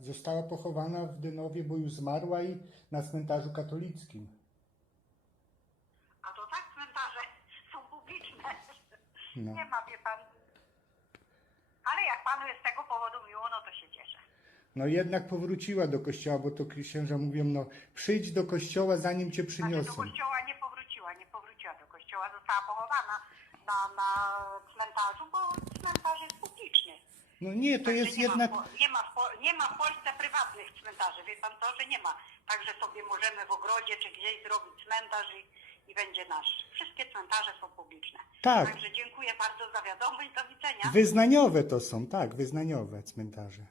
Została pochowana w Dynowie, bo już zmarła i na cmentarzu katolickim. A to tak cmentarze są publiczne. No. Nie ma, wie pan. Ale jak panu jest z tego powodu miło, no to się cieszę. No jednak powróciła do kościoła, bo to księża mówią, no przyjdź do kościoła, zanim cię Znaczy do przyniosą. kościoła nie powróciła, nie powróciła do kościoła, została pochowana na, na cmentarzu, bo cmentarz jest publiczny. No nie, to jest nie jednak... Ma, nie, ma w, nie ma w Polsce prywatnych cmentarzy, wie pan to, że nie ma. Także sobie możemy w ogrodzie czy gdzieś zrobić cmentarz i, i będzie nasz. Wszystkie cmentarze są publiczne. Tak. Także dziękuję bardzo za wiadomość, do widzenia. Wyznaniowe to są, tak, wyznaniowe cmentarze.